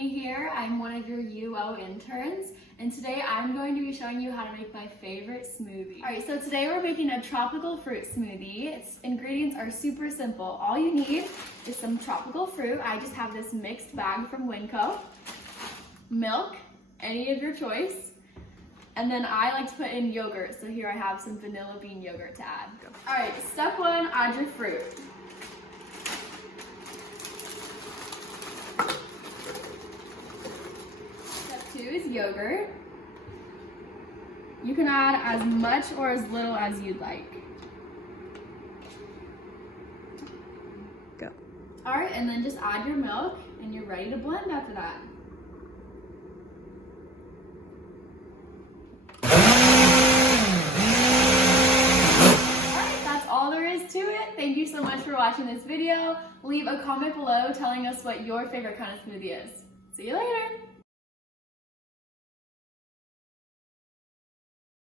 Dani here. I'm one of your UO interns, and today I'm going to be showing you how to make my favorite smoothie. Alright, so today we're making a tropical fruit smoothie. Its ingredients are super simple. All you need is some tropical fruit. I just have this mixed bag from Winco. Milk, any of your choice. And then I like to put in yogurt, so here I have some vanilla bean yogurt to add. Alright, step one, add your fruit. Step two is yogurt. You can add as much or as little as you'd like. Go. Alright, and then just add your milk, and you're ready to blend after that. To it. Thank you so much for watching this video. Leave a comment below telling us what your favorite kind of smoothie is. See you later.